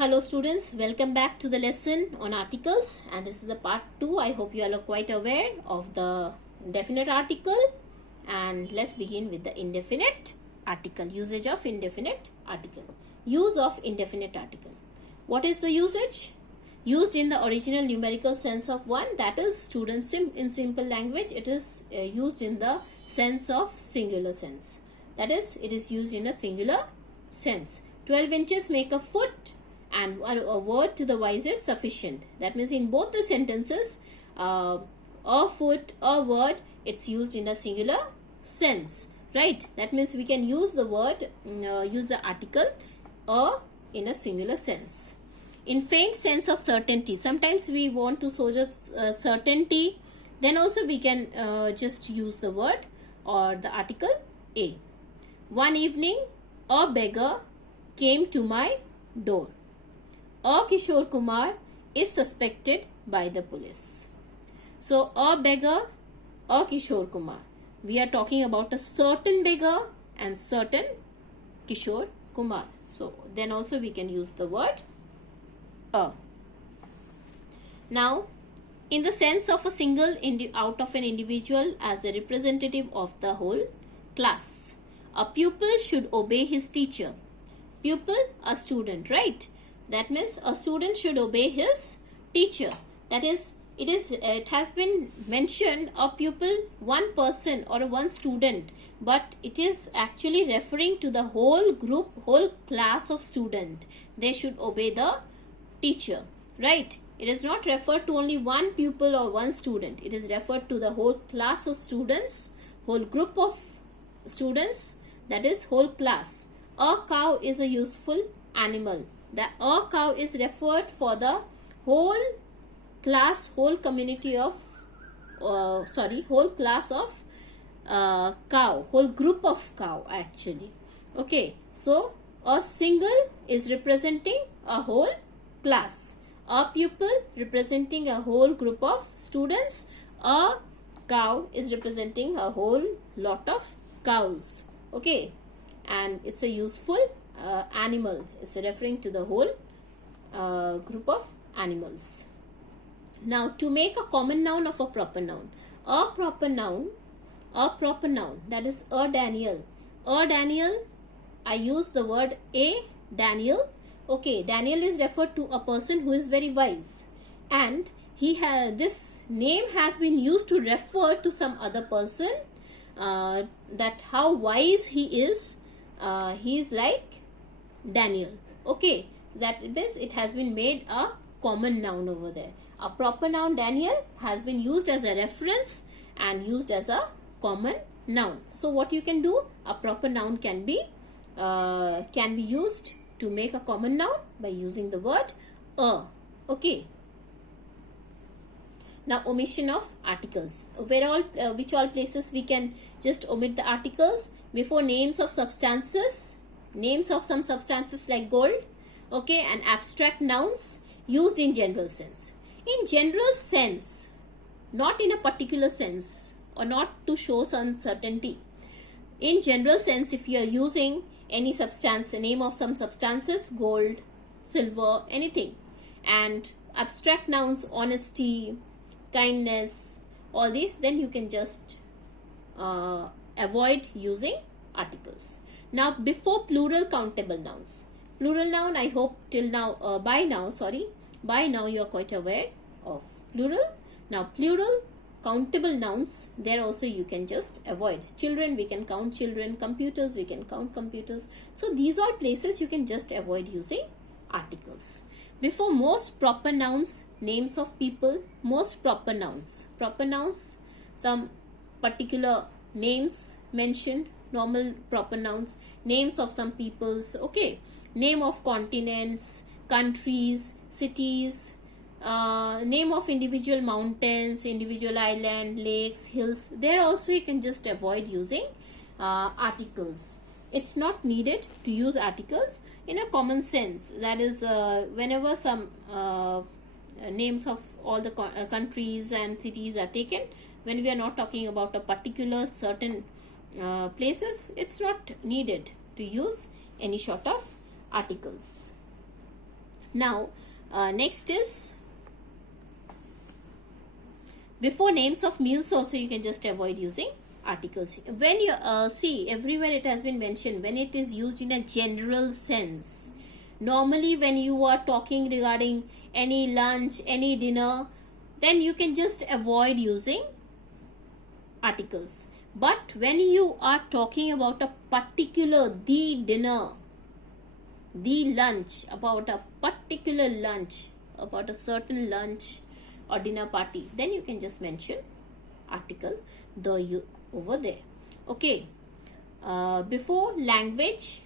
Hello students, welcome back to the lesson on articles, and this is the part 2. I hope you all are quite aware of the definite article, and let's begin with the indefinite article. Usage of indefinite article. Use of indefinite article. What is the usage? Used in the original numerical sense of one, that is students in simple language, it is used in the sense of singular sense. That is, it is used in a singular sense. 12 inches make a foot, and a word to the wise is sufficient. That means in both the sentences, a foot, a word, it's used in a singular sense, right? That means we can use the word, use the article in a singular sense. In faint sense of certainty, sometimes we want to show just certainty, then also we can just use the word or the article a. One evening, a beggar came to my door. A Kishore Kumar is suspected by the police. So, a beggar, a Kishore Kumar. We are talking about a certain beggar and certain Kishore Kumar. So, then also we can use the word a. Now, in the sense of a single out of an individual as a representative of the whole class, a pupil should obey his teacher. Pupil, a student, right? That means a student should obey his teacher. That is, it has been mentioned a pupil, one person or one student, but it is actually referring to the whole group, whole class of student. They should obey the teacher, right? It is not referred to only one pupil or one student. It is referred to the whole class of students, whole group of students, that is whole class. A cow is a useful animal. The a cow is referred for the whole class, whole community of, whole class of cow, whole group of cow actually. Okay, so a single is representing a whole class. A pupil representing a whole group of students. A cow is representing a whole lot of cows. Okay, and it's a useful animal. It's referring to the whole group of animals. Now, to make a common noun of a proper noun. A proper noun, that is a Daniel. A Daniel, I use the word a Daniel. Okay, Daniel is referred to a person who is very wise, and this name has been used to refer to some other person, that how wise he is. He is like Daniel. Okay, that it has been made a common noun over there. A proper noun Daniel has been used as a reference and used as a common noun. So what you can do, a proper noun can be used to make a common noun by using the word a. Okay. Now, omission of articles. Which all places we can just omit the articles? Before names of substances, names of some substances like gold, okay, and abstract nouns used in general sense. In general sense, not in a particular sense or not to show some certainty. In general sense, if you are using any substance, the name of some substances, gold, silver, anything, and abstract nouns, honesty, kindness, all these, then you can just avoid using articles. Now, before plural countable nouns. Plural noun, I hope till now, by now you are quite aware of plural. Now, plural countable nouns, there also you can just avoid. Children, we can count children. Computers, we can count computers. So, these are places you can just avoid using articles. Before most proper nouns, names of people, most proper nouns. Proper nouns, some particular names mentioned, normal proper nouns, names of some peoples, okay, name of continents, countries, cities, name of individual mountains, individual island, lakes, hills. There also you can just avoid using articles. It's not needed to use articles in a common sense. That is, whenever some names of all the countries and cities are taken, when we are not talking about a particular certain places, it's not needed to use any sort of articles. Now next is before names of meals also you can just avoid using articles. When you see everywhere it has been mentioned, when it is used in a general sense, normally when you are talking regarding any lunch, any dinner, then you can just avoid using articles. But when you are talking about a particular, the dinner, the lunch, about a particular lunch, about a certain lunch or dinner party, then you can just mention article the you over there. Okay. Before language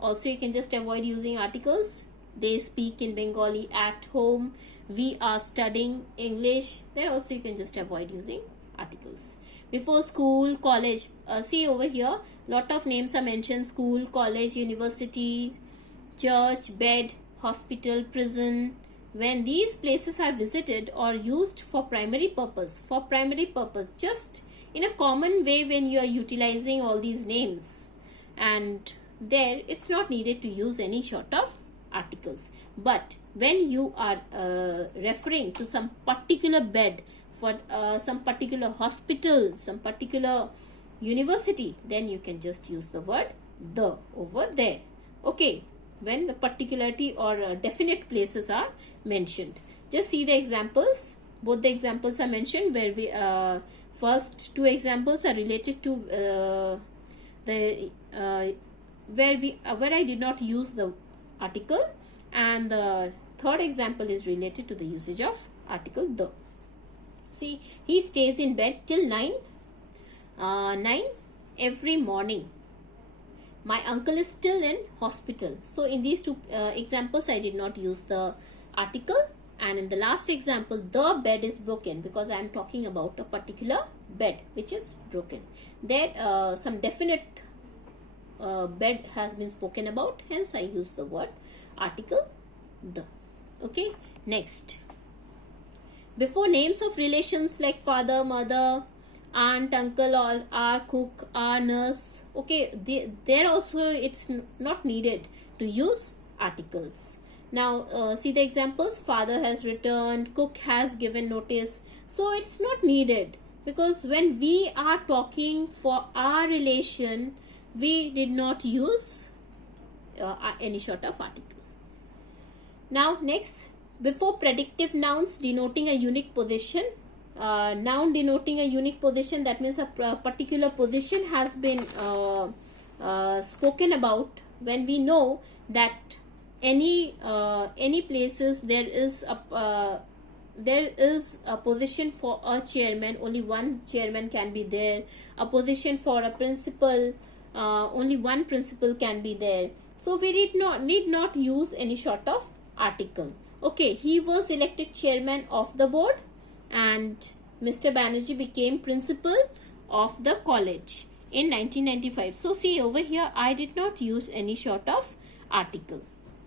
also you can just avoid using articles. They speak in Bengali at home. We are studying English. There also you can just avoid using articles. Before school, college, see over here lot of names are mentioned: school, college, university, church, bed, hospital, prison. When these places are visited or used for primary purpose, just in a common way, when you are utilizing all these names, and there it's not needed to use any sort of articles. But when you are referring to some particular bed, for some particular hospital, some particular university, then you can just use the word the over there. Okay, when the particularity or definite places are mentioned. Just see the examples. Both the examples are mentioned, where we first two examples are related to where I did not use the article, and the third example is related to the usage of article the. See, he stays in bed till 9 every morning. My uncle is still in hospital. So in these two examples I did not use the article, and in the last example the bed is broken, because I am talking about a particular bed which is broken. There some definite bed has been spoken about, hence I use the word article the. Okay, next. Before names of relations like father, mother, aunt, uncle, or our cook, our nurse, okay, there also it's not needed to use articles. Now see the examples: father has returned, cook has given notice. So it's not needed, because when we are talking for our relation, we did not use any sort of article. Now next, before predictive nouns denoting a unique position, noun denoting a unique position, that means a particular position has been spoken about. When we know that any places there is a position for a chairman, only one chairman can be there. A position for a principal, only one principal can be there. So we need not use any sort of article. Okay, he was elected chairman of the board, and Mr. Banerjee became principal of the college in 1995. So see over here, I did not use any sort of article.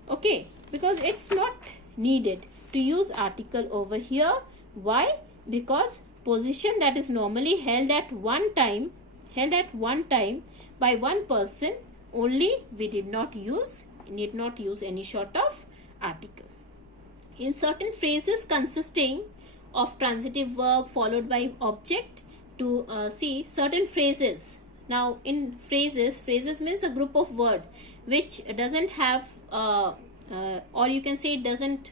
Okay, because it's not needed to use article over here. Why? Because position that is normally held at one time by one person, only we need not use any sort of article. In certain phrases consisting of transitive verb followed by object, to see certain phrases. Now in phrases means a group of word which doesn't have or you can say it doesn't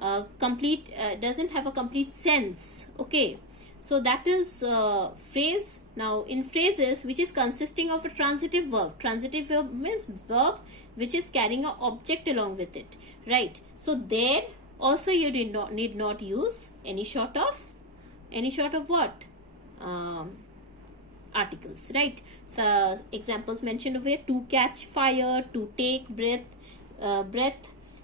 have a complete sense. Okay, so that is phrase. Now in phrases which is consisting of a transitive verb means verb which is carrying an object along with it, right? So there also you need not use any sort of what articles, right? The examples mentioned over here: to catch fire, to take breath.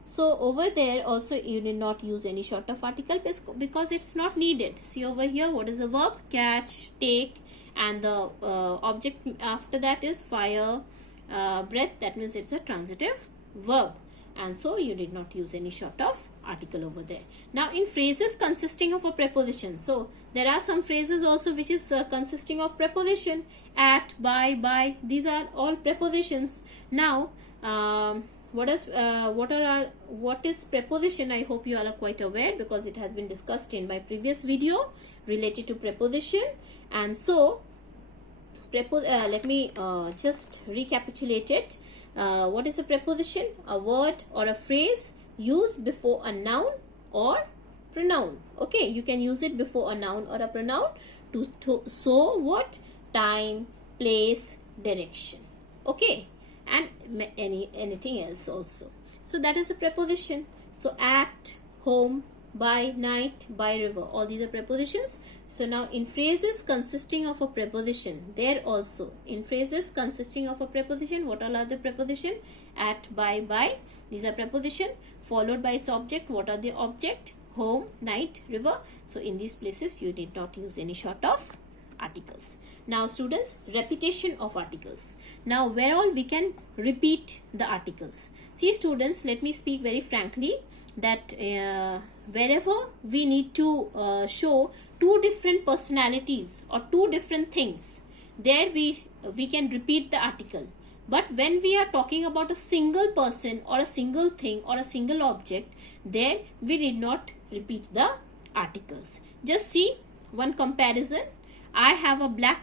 So over there also you need not use any sort of article, because it's not needed. See over here, what is the verb? Catch, take, and the object after that is fire, breath. That means it's a transitive verb, and so you did not use any sort of article over there. Now in phrases consisting of a preposition, so there are some phrases also which is consisting of preposition: at, by, these are all prepositions. Now what is preposition? I hope you all are quite aware, because it has been discussed in my previous video related to preposition. And so let me just recapitulate it. What is a preposition? A word or a phrase used before a noun or pronoun. Okay, you can use it before a noun or a pronoun to show what? Time, place, direction. Okay, and anything else also. So that is a preposition. So at, home, by, night, by, river, all these are prepositions. So now in phrases consisting of a preposition, there also in phrases consisting of a preposition, what all are the preposition? At, by, these are preposition, followed by its object. What are the object? Home, night, river. So in these places you need not use any sort of articles. Now students, repetition of articles. Now where all we can repeat the articles? See students, let me speak very frankly that wherever we need to show two different personalities or two different things, there we can repeat the article. But when we are talking about a single person or a single thing or a single object, there we need not repeat the articles. Just see one comparison. I have a black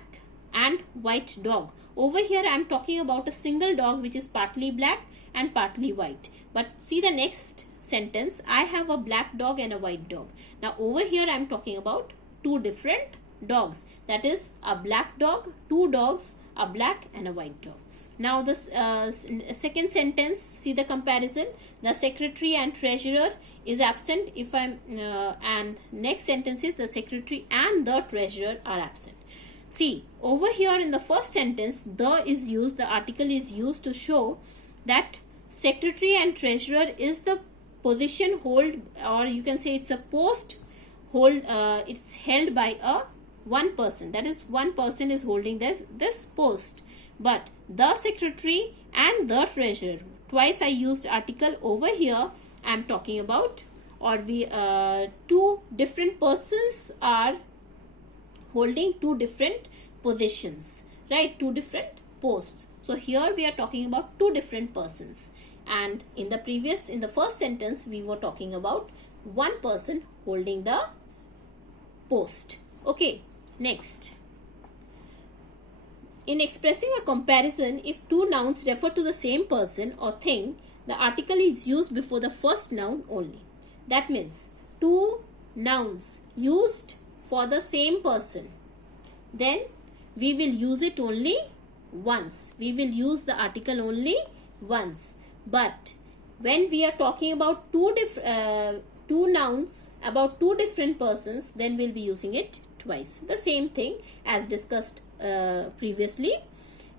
and white dog. Over here I am talking about a single dog which is partly black and partly white. But see the next sentence. I have a black dog and a white dog. Now over here I am talking about two different dogs. That is a black dog, two dogs, a black and a white dog. Now the second sentence, see the comparison. The secretary and treasurer is absent. If I'm and next sentence is the secretary and the treasurer are absent. See over here in the first sentence, the is used, the article is used to show that secretary and treasurer is the position hold, or you can say it's a post hold, it's held by a one person. That is, one person is holding this post. But the secretary and the treasurer, twice I used article. Over here I am talking about, or we two different persons are holding two different positions, right? Two different posts. So here we are talking about two different persons, and in the first sentence we were talking about one person holding the post. Okay, next. In expressing a comparison, if two nouns refer to the same person or thing, the article is used before the first noun only. That means two nouns used for the same person, then we will use it only once. We will use the article only once. But when we are talking about two nouns about two different persons, then we'll be using it twice. The same thing as discussed previously.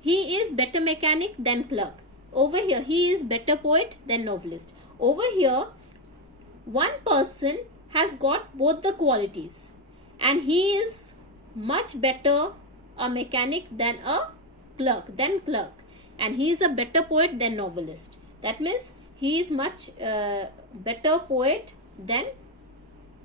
He is better mechanic than clerk. Over here he is better poet than novelist. Over here one person has got both the qualities, and he is much better a mechanic than a clerk, and he is a better poet than novelist. That means he is much better poet than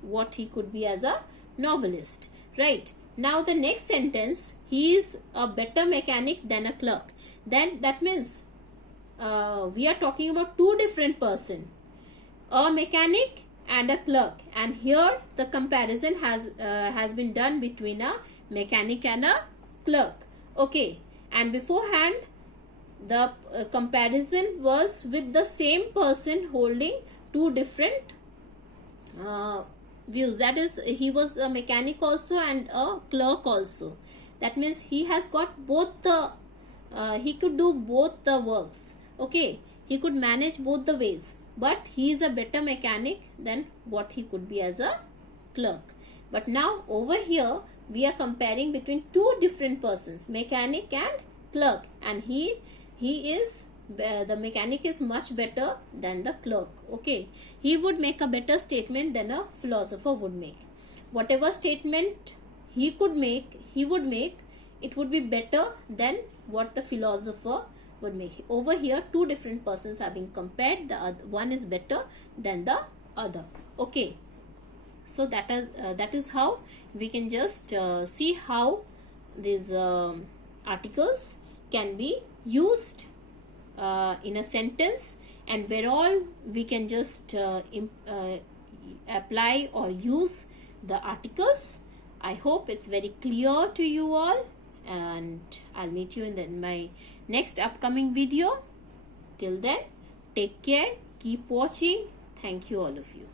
what he could be as a novelist, right? Now the next sentence, he is a better mechanic than a clerk. Then that means we are talking about two different person, a mechanic and a clerk, and here the comparison has been done between a mechanic and a clerk. Okay, and beforehand the comparison was with the same person holding two different views. That is, he was a mechanic also and a clerk also. That means he has got both the he could do both the works. Okay, he could manage both the ways, but he is a better mechanic than what he could be as a clerk. But now over here we are comparing between two different persons, mechanic and clerk, and he is the mechanic is much better than the clerk. Okay, he would make a better statement than a philosopher would make. Whatever statement he would make, it would be better than what the philosopher would make. Over here two different persons are being compared. The other one is better than the other. Okay, so that is how we can just see how these articles can be used in a sentence, and where all we can just apply or use the articles. I hope it's very clear to you all, and I'll meet you in my next upcoming video. Till then, take care, keep watching. Thank you all of you.